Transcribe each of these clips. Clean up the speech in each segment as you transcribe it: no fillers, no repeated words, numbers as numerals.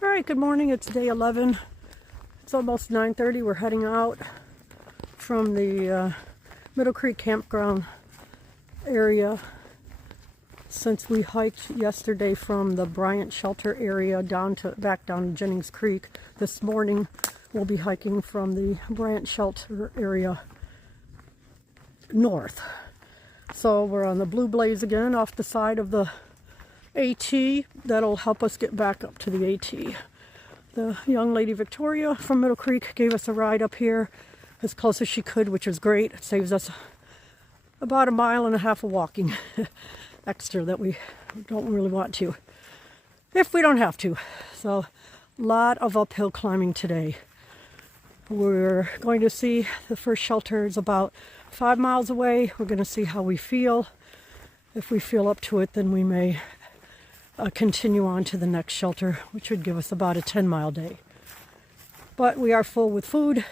All right, good morning. It's day 11. It's almost 9:30. We're heading out from the Middle Creek campground area. Since we hiked yesterday from the Bryant Shelter area back down to Jennings Creek, this morning we'll be hiking from the Bryant Shelter area north. So we're on the Blue Blaze again off the side of the AT. That'll help us get back up to the AT. The young lady Victoria from Middle Creek gave us a ride up here as close as she could, which was great. It saves us about 1.5 miles of walking extra that we don't really want to, if we don't have to. So a lot of uphill climbing today. We're going to see the first shelter is about 5 miles away. We're going to see how we feel. If we feel up to it, then we may continue on to the next shelter, which would give us about a 10-mile day. But we are full with food.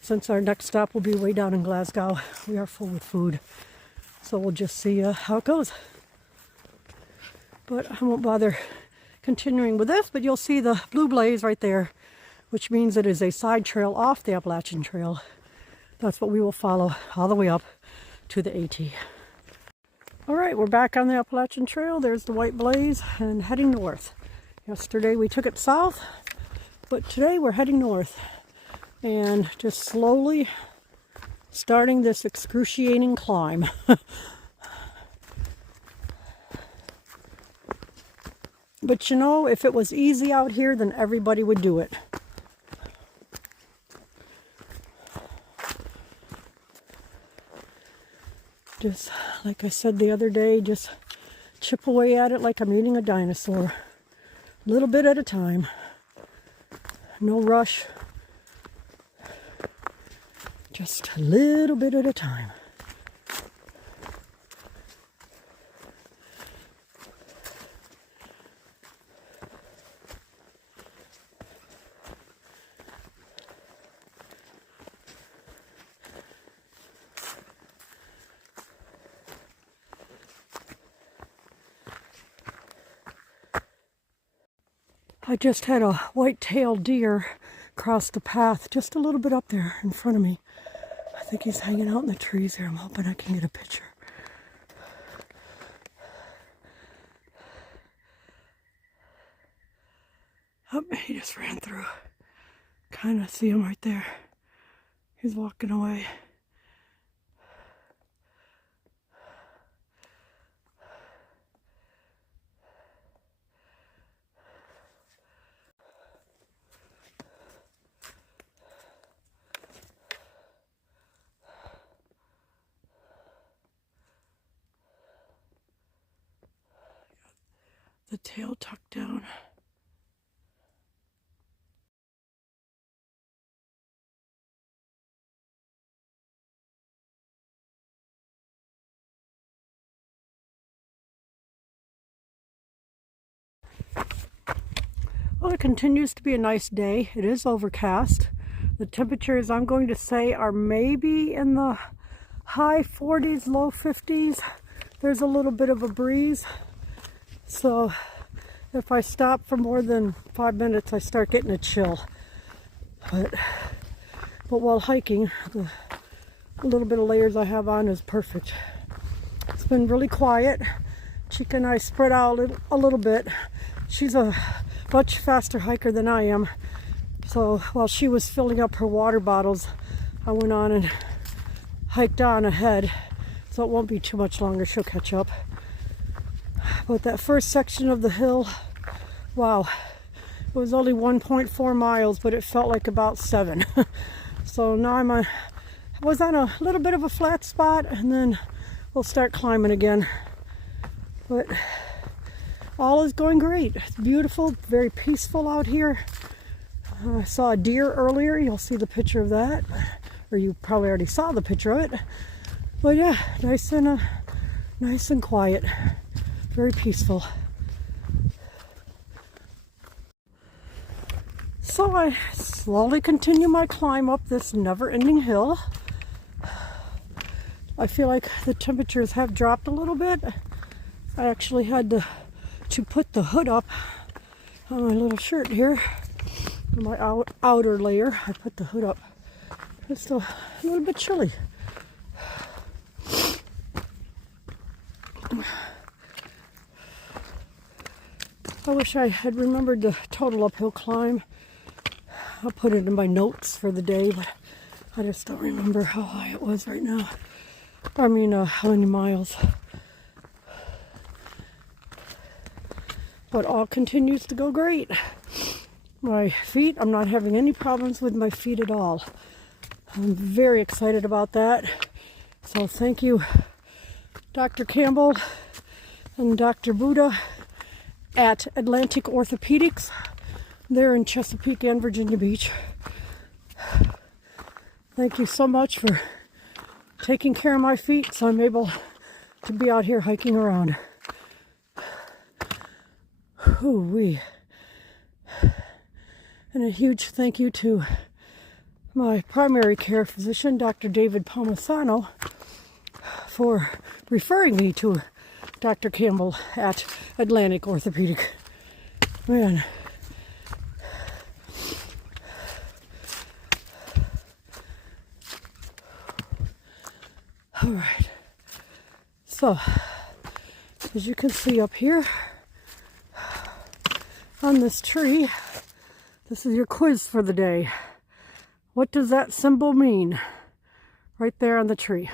Since our next stop will be way down in Glasgow, we are full with food. So we'll just see how it goes. But I won't bother continuing with this, but you'll see the Blue Blaze right there, which means it is a side trail off the Appalachian Trail. That's what we will follow all the way up to the AT. All right, we're back on the Appalachian Trail. There's the White Blaze and heading north. Yesterday we took it south, but today we're heading north and just slowly starting this excruciating climb. But you know, if it was easy out here, then everybody would do it. Just like I said the other day, just chip away at it like I'm eating a dinosaur. A little bit at a time. No rush. Just a little bit at a time. I just had a white-tailed deer cross the path just a little bit up there in front of me. I think he's hanging out in the trees here. I'm hoping I can get a picture. Oh, he just ran through. Kind of see him right there. He's walking away. The tail tucked down. Well, it continues to be a nice day. It is overcast. The temperatures, I'm going to say, are maybe in the high 40s, low 50s. There's a little bit of a breeze. So if I stop for more than 5 minutes, I start getting a chill. But while hiking, the little bit of layers I have on is perfect. It's been really quiet. Chica and I spread out a little bit. She's a much faster hiker than I am. So while she was filling up her water bottles, I went on and hiked on ahead. So it won't be too much longer. She'll catch up. But that first section of the hill, wow, it was only 1.4 miles, but it felt like about 7. So now I was on a little bit of a flat spot, and then we'll start climbing again. But all is going great. It's beautiful, very peaceful out here. I saw a deer earlier. You'll see the picture of that, or you probably already saw the picture of it. But yeah, nice and quiet. Very peaceful. So I slowly continue my climb up this never-ending hill. I feel like the temperatures have dropped a little bit. I actually had to put the hood up on my little shirt here. My outer layer. I put the hood up. It's still a little bit chilly. I wish I had remembered the total uphill climb. I'll put it in my notes for the day, but I just don't remember how high it was right now. I mean, how many miles. But all continues to go great. My feet, I'm not having any problems with my feet at all. I'm very excited about that. So thank you, Dr. Campbell and Dr. Buddha at Atlantic Orthopedics. They're in Chesapeake and Virginia Beach. Thank you so much for taking care of my feet so I'm able to be out here hiking around. Ooh-wee. And a huge thank you to my primary care physician, Dr. David Palmisano, for referring me to Dr. Campbell at Atlantic Orthopedic. Man. All right. So, as you can see up here on this tree, this is your quiz for the day. What does that symbol mean? Right there on the tree.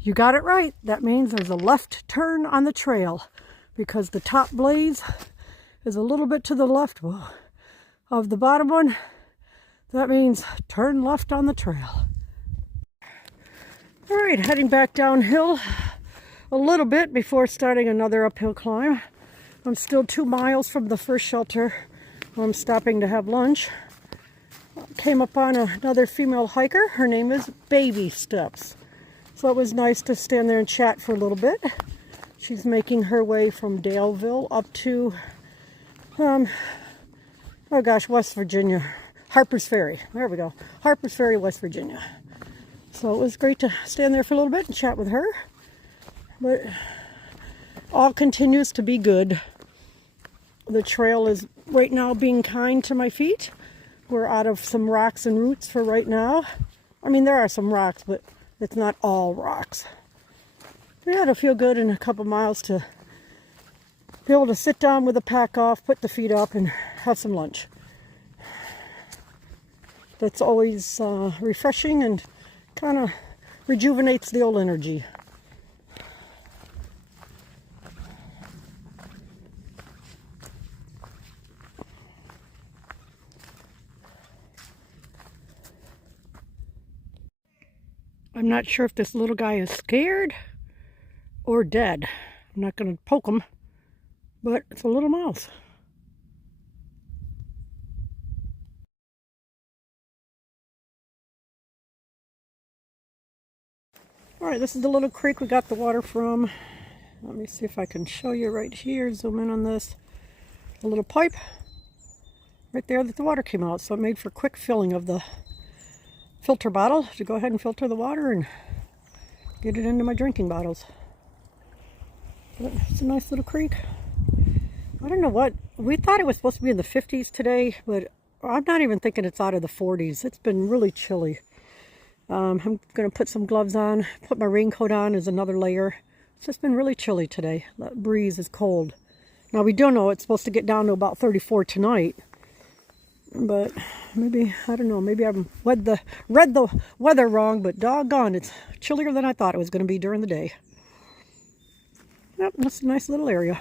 You got it right. That means there's a left turn on the trail because the top blaze is a little bit to the left of the bottom one. That means turn left on the trail. All right, heading back downhill a little bit before starting another uphill climb. I'm still 2 miles from the first shelter. I'm stopping to have lunch. Came upon another female hiker. Her name is Baby Steps. So it was nice to stand there and chat for a little bit. She's making her way from Daleville up to, oh gosh, West Virginia. Harper's Ferry. There we go. Harper's Ferry, West Virginia. So it was great to stand there for a little bit and chat with her. But all continues to be good. The trail is right now being kind to my feet. We're out of some rocks and roots for right now. I mean, there are some rocks, but it's not all rocks. Yeah, it'll feel good in a couple miles to be able to sit down with the pack off, put the feet up, and have some lunch. That's always refreshing and kind of rejuvenates the old energy. I'm not sure if this little guy is scared or dead. I'm not going to poke him, but it's a little mouse. All right, this is the little creek we got the water from. Let me see if I can show you right here. Zoom in on this. A little pipe right there that the water came out. So it made for quick filling of the filter bottle to go ahead and filter the water and get it into my drinking bottles. But it's a nice little creek. I don't know what, we thought it was supposed to be in the 50s today, but I'm not even thinking it's out of the 40s. It's been really chilly. I'm going to put some gloves on, put my raincoat on as another layer. It's just been really chilly today. The breeze is cold. Now we do know it's supposed to get down to about 34 tonight. But maybe, I don't know, maybe I've read the weather wrong, but doggone, it's chillier than I thought it was going to be during the day. Yep, that's a nice little area.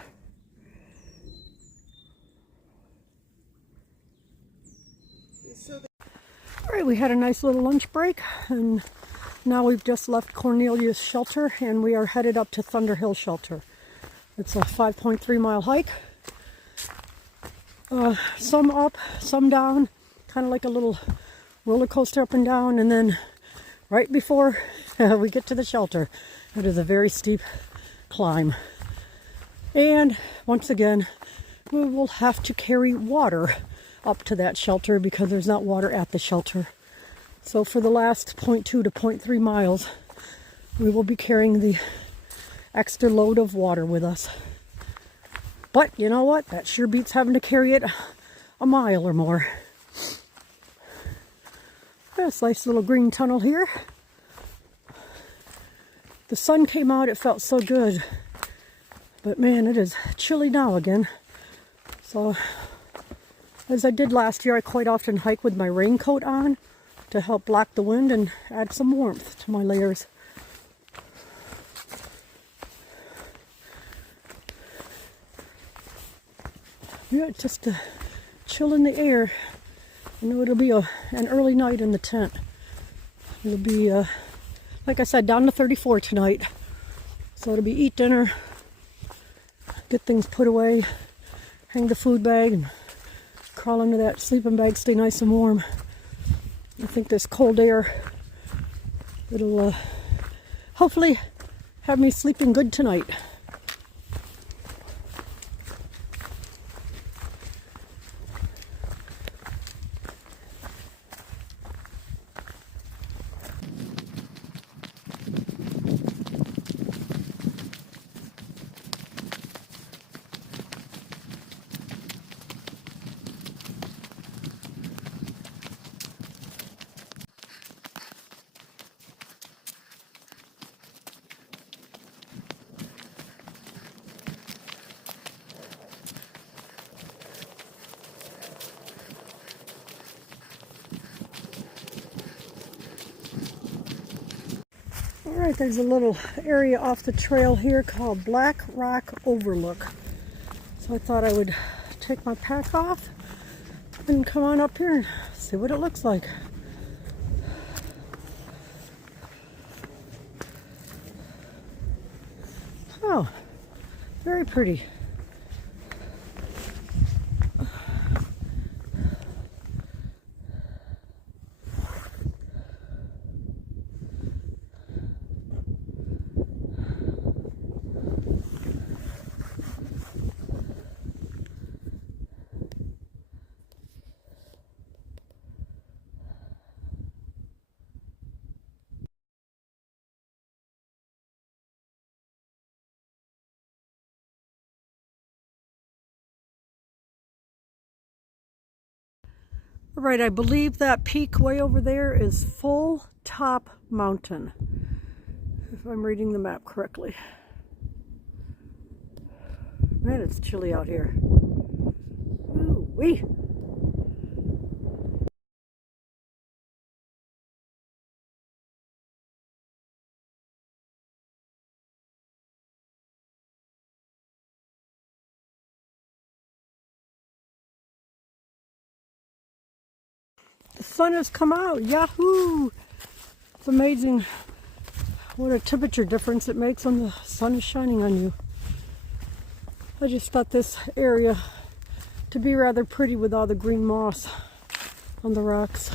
All right, we had a nice little lunch break, and now we've just left Cornelius Shelter, and we are headed up to Thunder Hill Shelter. It's a 5.3 mile hike. Some up, some down, kind of like a little roller coaster up and down, and then right before we get to the shelter, it is a very steep climb. And once again, we will have to carry water up to that shelter because there's not water at the shelter. So for the last 0.2 to 0.3 miles, we will be carrying the extra load of water with us. But you know what? That sure beats having to carry it a mile or more. This nice little green tunnel here. The sun came out, it felt so good. But man, it is chilly now again. So, as I did last year, I quite often hike with my raincoat on to help block the wind and add some warmth to my layers. Yeah, just a chill in the air. You know, it'll be an early night in the tent. It'll be, like I said, down to 34 tonight. So it'll be eat dinner, get things put away, hang the food bag, and crawl into that sleeping bag, stay nice and warm. I think this cold air, it'll hopefully have me sleeping good tonight. Alright, there's a little area off the trail here called Black Rock Overlook. So I thought I would take my pack off and come on up here and see what it looks like. Oh, very pretty. All right, I believe that peak way over there is Full Top Mountain, if I'm reading the map correctly. Man, it's chilly out here. Ooh-wee. The sun has come out, yahoo! It's amazing what a temperature difference it makes when the sun is shining on you. I just thought this area to be rather pretty with all the green moss on the rocks.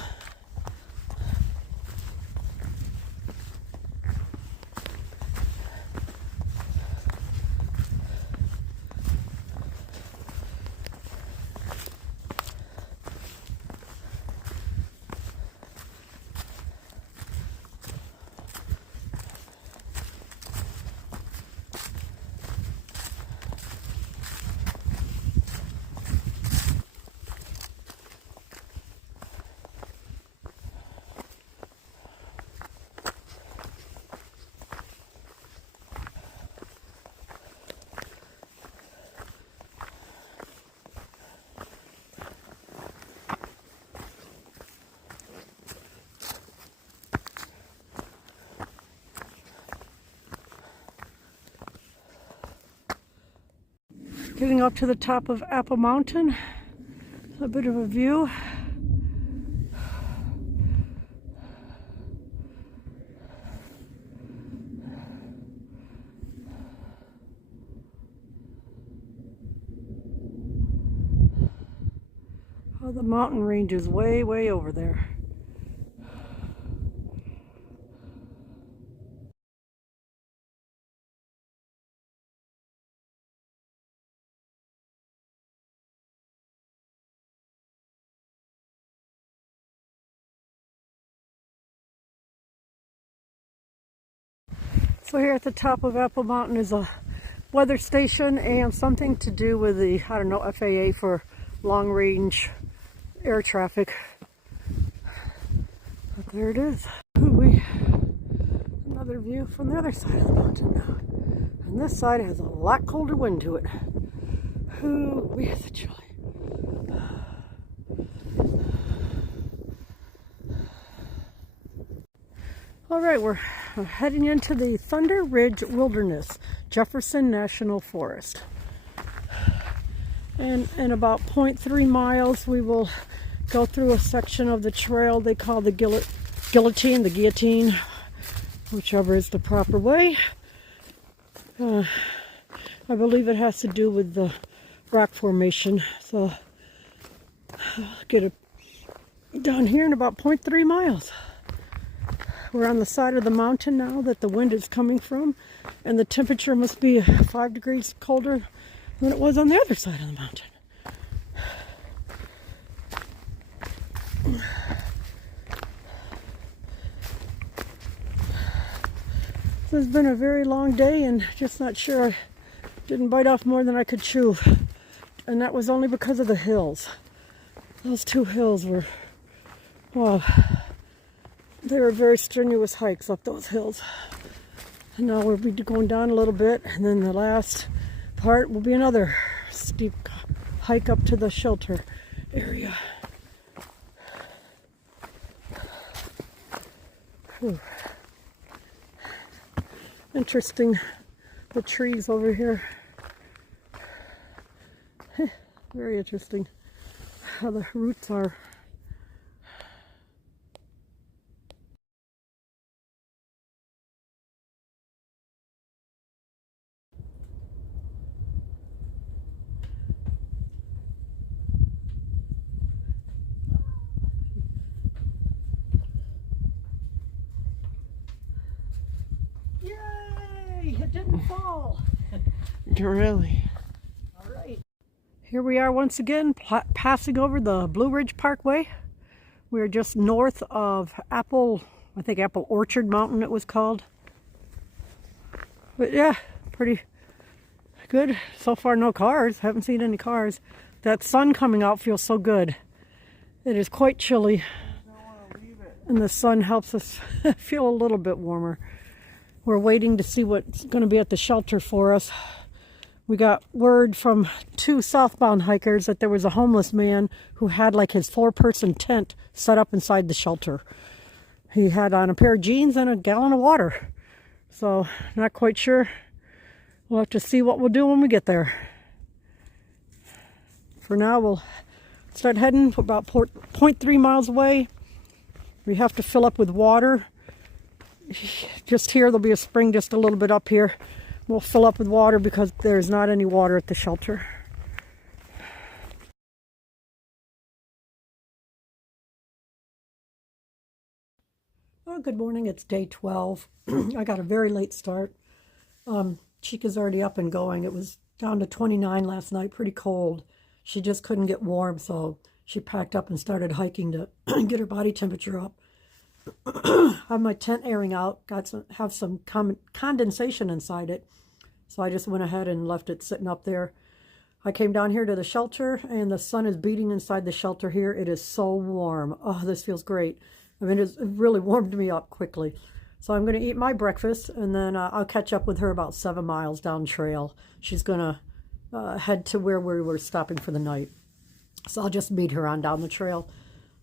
Getting up to the top of Apple Mountain, a bit of a view. Oh, the mountain range is way, way over there. So here at the top of Apple Mountain is a weather station and something to do with the, I don't know, FAA for long range air traffic. But there it is. Another view from the other side of the mountain now. And this side has a lot colder wind to it. We have the chilly. All right, we're heading into the Thunder Ridge Wilderness, Jefferson National Forest. And in about 0.3 miles, we will go through a section of the trail they call the guillotine, whichever is the proper way. I believe it has to do with the rock formation. So I'll get it down here in about 0.3 miles. We're on the side of the mountain now that the wind is coming from, and the temperature must be 5 degrees colder than it was on the other side of the mountain. This has been a very long day, and just not sure I didn't bite off more than I could chew. And that was only because of the hills. Those two hills were, wow. They were very strenuous hikes up those hills. And now we'll be going down a little bit, and then the last part will be another steep hike up to the shelter area. Whew. Interesting, the trees over here. Very interesting how the roots are. It didn't fall. Really? All right. Here we are once again, passing over the Blue Ridge Parkway. We're just north of Apple Orchard Mountain it was called. But yeah, pretty good. So far no cars. Haven't seen any cars. That sun coming out feels so good. It is quite chilly. And the sun helps us feel a little bit warmer. We're waiting to see what's going to be at the shelter for us. We got word from 2 southbound hikers that there was a homeless man who had like his 4-person tent set up inside the shelter. He had on a pair of jeans and a gallon of water. So, not quite sure. We'll have to see what we'll do when we get there. For now, we'll start heading about 0.3 miles away. We have to fill up with water. Just here, there'll be a spring just a little bit up here. We'll fill up with water because there's not any water at the shelter. Oh, good morning. It's day 12. I got a very late start. Chica's already up and going. It was down to 29 last night, pretty cold. She just couldn't get warm, so she packed up and started hiking to get her body temperature up. Have my tent airing out, have some condensation inside it, so I just went ahead and left it sitting up there. I came down here to the shelter, and the sun is beating inside the shelter here. It is so warm. Oh, this feels great. I mean, it really warmed me up quickly. So I'm going to eat my breakfast, and then I'll catch up with her about 7 miles down trail. She's going to head to where we were stopping for the night. So I'll just meet her on down the trail.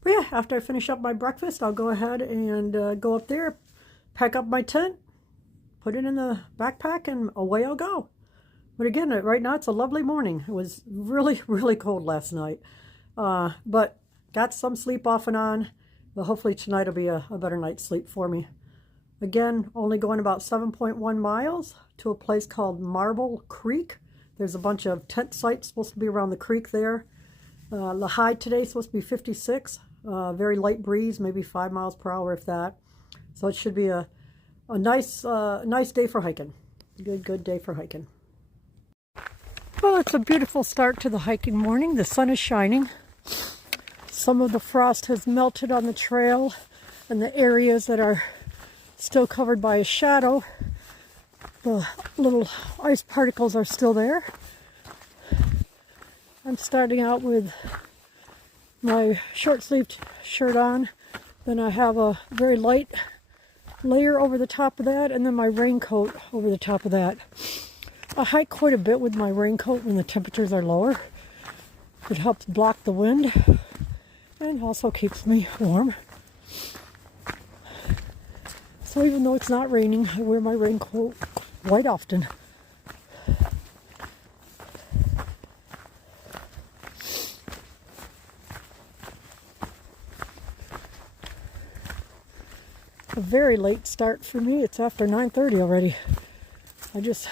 But yeah, after I finish up my breakfast, I'll go ahead and go up there, pack up my tent, put it in the backpack, and away I'll go. But again, right now it's a lovely morning. It was really, really cold last night. But got some sleep off and on. But hopefully tonight will be a better night's sleep for me. Again, only going about 7.1 miles to a place called Marble Creek. There's a bunch of tent sites supposed to be around the creek there. The high today is supposed to be 56. Very light breeze, maybe 5 miles per hour if that. So it should be a nice day for hiking. Good day for hiking. Well, it's a beautiful start to the hiking morning. The sun is shining. Some of the frost has melted on the trail, and the areas that are still covered by a shadow The little ice particles are still there. I'm starting out with my short-sleeved shirt on. Then I have a very light layer over the top of that, and then my raincoat over the top of that. I hike quite a bit with my raincoat when the temperatures are lower. It helps block the wind and also keeps me warm. So even though it's not raining, I wear my raincoat quite often. A very late start for me. It's after 9:30 already. I just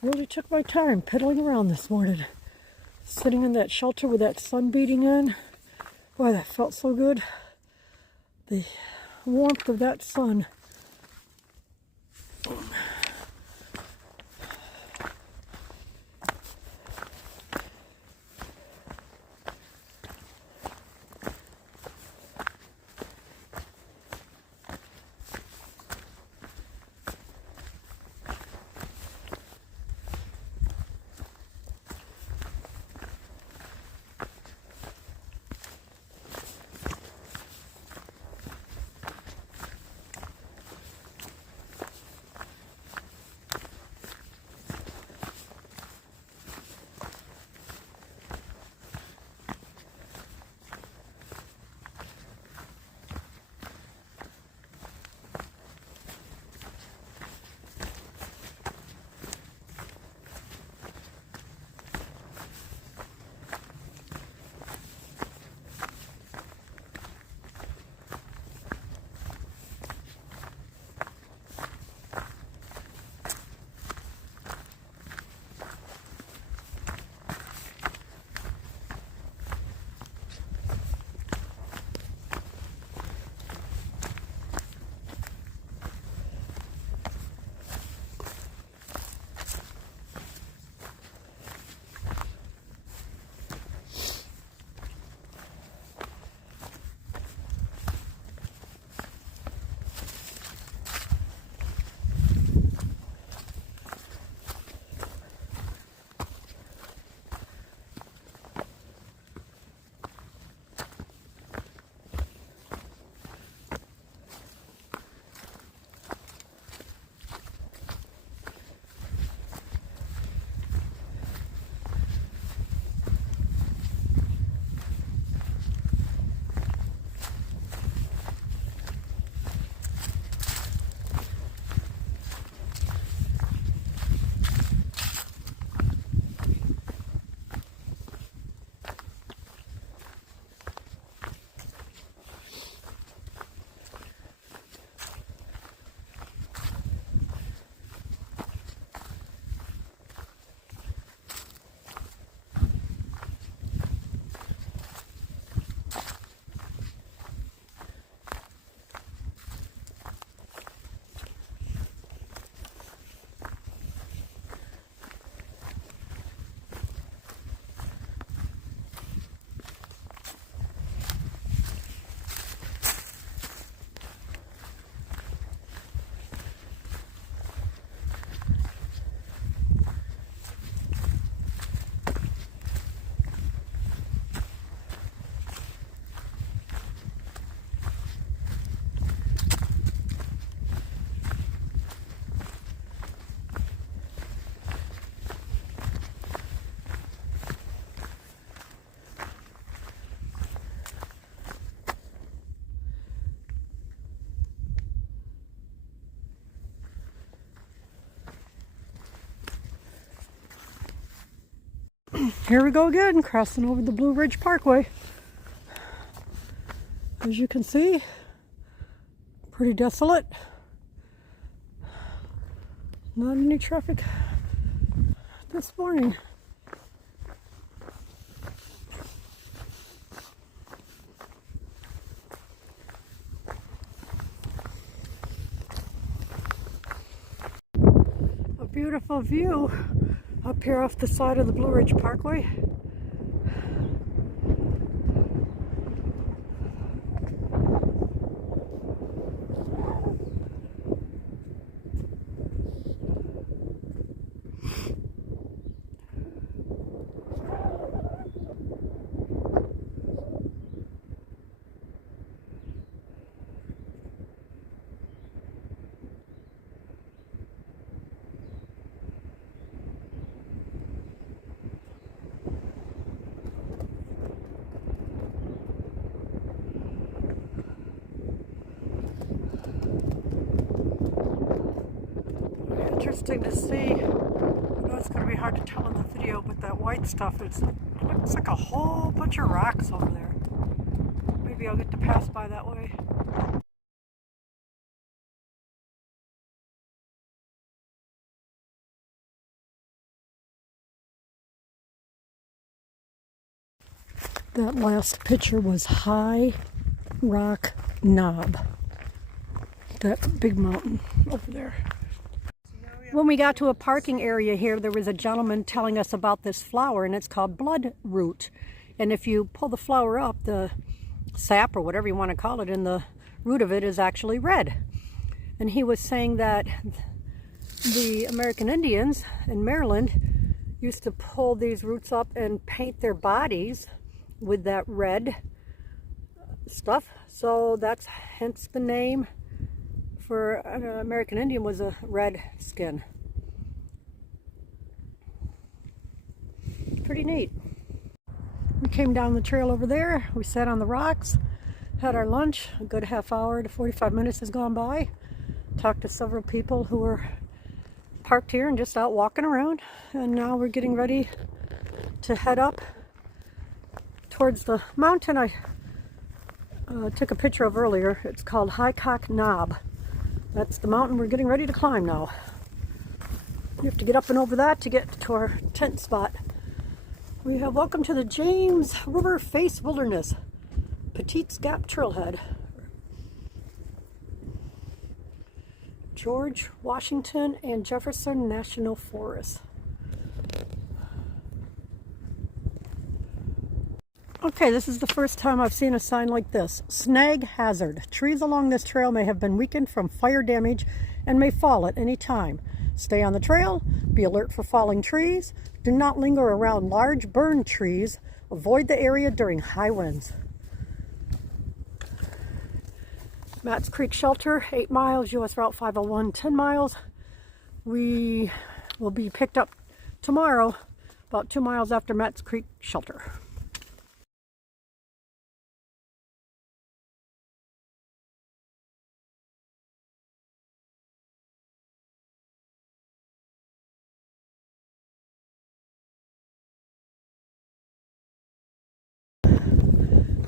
really took my time pedaling around this morning. Sitting in that shelter with that sun beating in. Boy, that felt so good. The warmth of that sun. Here we go again, crossing over the Blue Ridge Parkway. As you can see, pretty desolate. Not any traffic this morning. A beautiful view up here off the side of the Blue Ridge Parkway. interesting to see. I know it's going to be hard to tell in the video, but that white stuff, it looks like a whole bunch of rocks over there. Maybe I'll get to pass by that way. That last picture was High Rock Knob. That big mountain over there. When we got to a parking area here, there was a gentleman telling us about this flower, and it's called bloodroot. And if you pull the flower up, the sap, or whatever you want to call it, in the root of it is actually red. And he was saying that the American Indians in Maryland used to pull these roots up and paint their bodies with that red stuff. So that's hence the name for an American Indian was a red skin. Pretty neat. We came down the trail over there. We sat on the rocks, had our lunch. A good half hour to 45 minutes has gone by. Talked to several people who were parked here and just out walking around. And now we're getting ready to head up towards the mountain I took a picture of earlier. It's called High Rock Knob. That's the mountain we're getting ready to climb now. We have to get up and over that to get to our tent spot. We have welcome to the James River Face Wilderness, Petite Gap Trailhead. George Washington and Jefferson National Forest. Okay, this is the first time I've seen a sign like this. Snag hazard. Trees along this trail may have been weakened from fire damage and may fall at any time. Stay on the trail. Be alert for falling trees. Do not linger around large burned trees. Avoid the area during high winds. Matt's Creek Shelter, 8 miles, US Route 501, 10 miles. We will be picked up tomorrow, about 2 miles after Matt's Creek Shelter.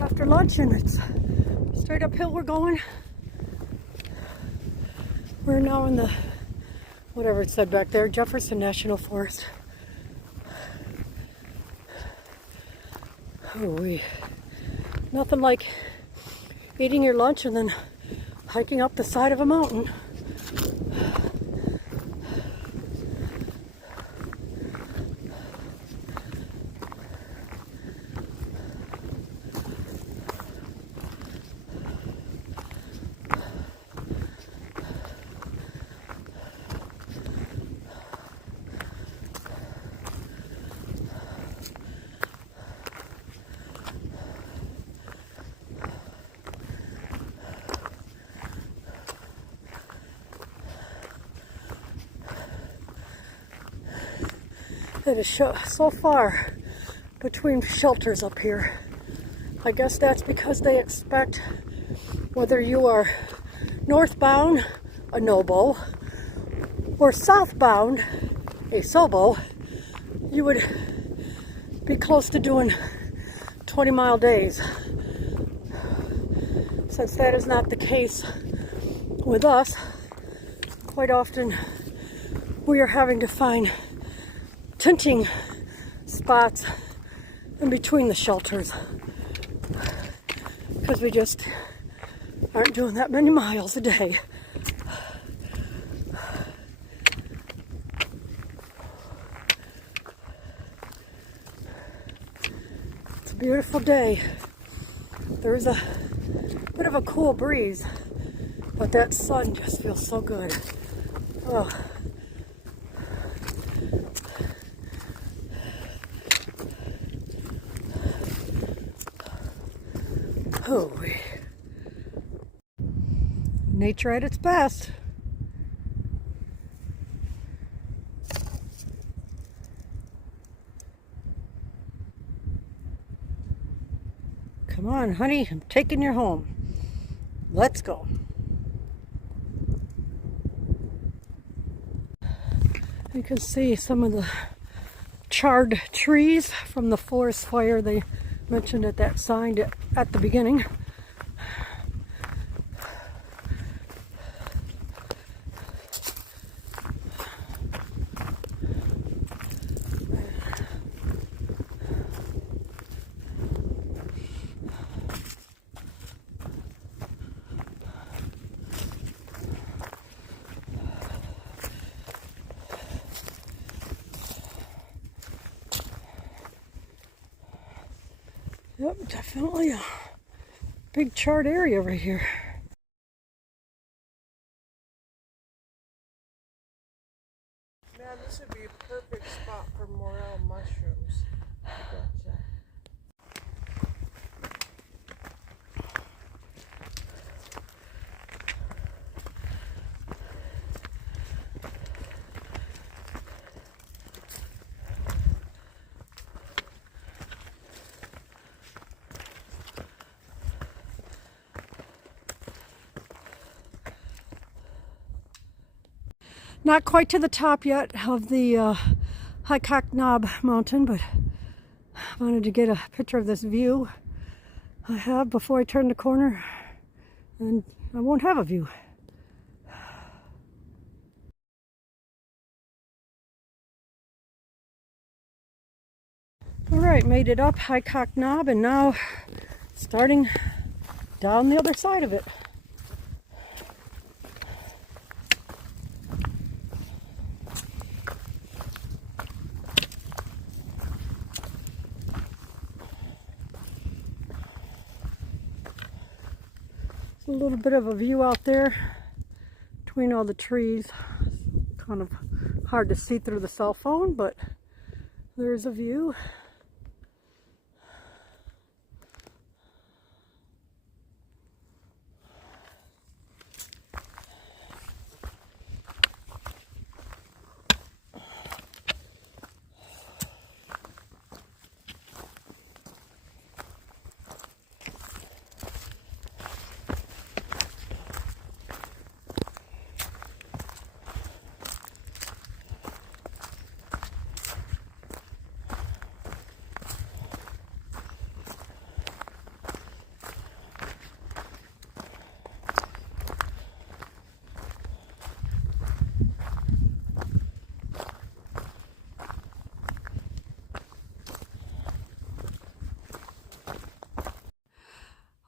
After lunch, and it's straight uphill we're going. We're now in the, whatever it said back there, Jefferson National Forest. Oh, nothing like eating your lunch and then hiking up the side of a mountain. It is so far between shelters up here. I guess that's because they expect whether you are northbound, a no-bo, or southbound, a sobo, you would be close to doing 20-mile days. Since that is not the case with us, quite often we are having to find tenting spots in between the shelters because we just aren't doing that many miles a day. It's a beautiful day. There's a bit of a cool breeze, but that sun just feels so good. Oh. Oh, nature at its best. Come on, honey, I'm taking you home. Let's go. You can see some of the charred trees from the forest fire they mentioned at that sign at the beginning. Yep, definitely a big charred area right here. Man, this would be a perfect spot for morel mushrooms. I gotcha. Not quite to the top yet of the Chica and I mountain, but I wanted to get a picture of this view I have before I turn the corner, and I won't have a view. Alright, made it up Chica and I, and now starting down the other side of it. It's a little bit of a view out there between all the trees. It's kind of hard to see through the cell phone, but there's a view.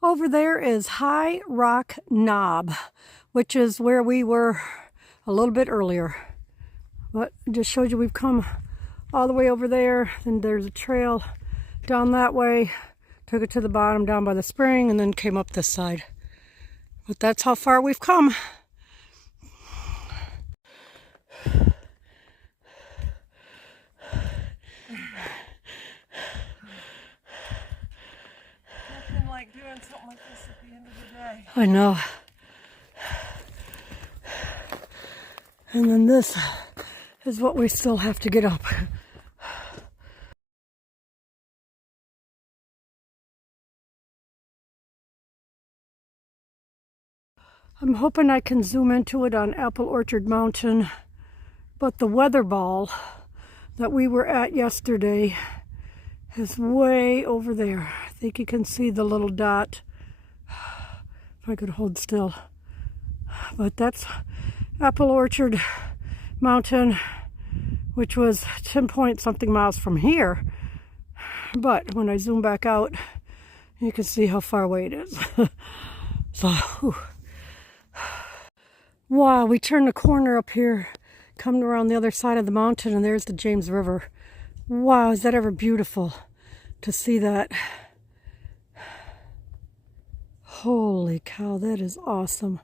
Over there is High Rock Knob, which is where we were a little bit earlier. But I just showed you we've come all the way over there, and there's a trail down that way. Took it to the bottom down by the spring and then came up this side. But that's how far we've come. Like doing something like this at the end of the day. I know. And then this is what we still have to get up. I'm hoping I can zoom into it on Apple Orchard Mountain, but the weather ball that we were at yesterday is way over there. I think you can see the little dot. If I could hold still. But that's Apple Orchard Mountain, which was 10 point something miles from here. But when I zoom back out, you can see how far away it is. So, whew. Wow, we turned the corner up here, coming around the other side of the mountain, and there's the James River. Wow, is that ever beautiful to see that? Holy cow, that is awesome.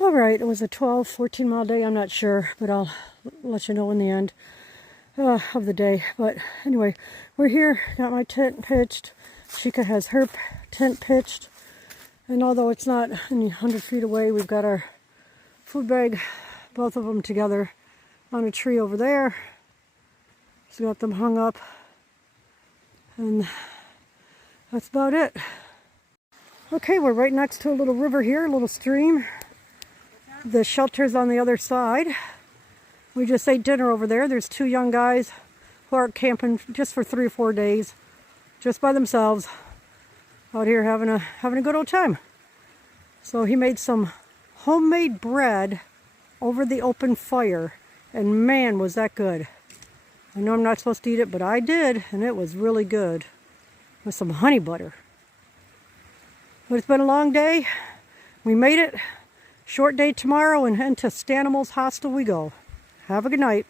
All right, it was a 12, 14 mile day. I'm not sure, but I'll let you know in the end of the day. But anyway, we're here, got my tent pitched. Chica has her tent pitched. And although it's not any 100 feet away, we've got our food bag, both of them together on a tree over there. Just got them hung up. And that's about it. Okay, we're right next to a little river here, a little stream. The shelter's on the other side. We just ate dinner over there. There's two young guys who are camping just for 3 or 4 days, just by themselves, out here having a good old time. So he made some homemade bread over the open fire, and man, was that good. I know I'm not supposed to eat it, but I did, and it was really good with some honey butter. But it's been a long day. We made it. Short day tomorrow, and into Stanimals Hostel we go. Have a good night.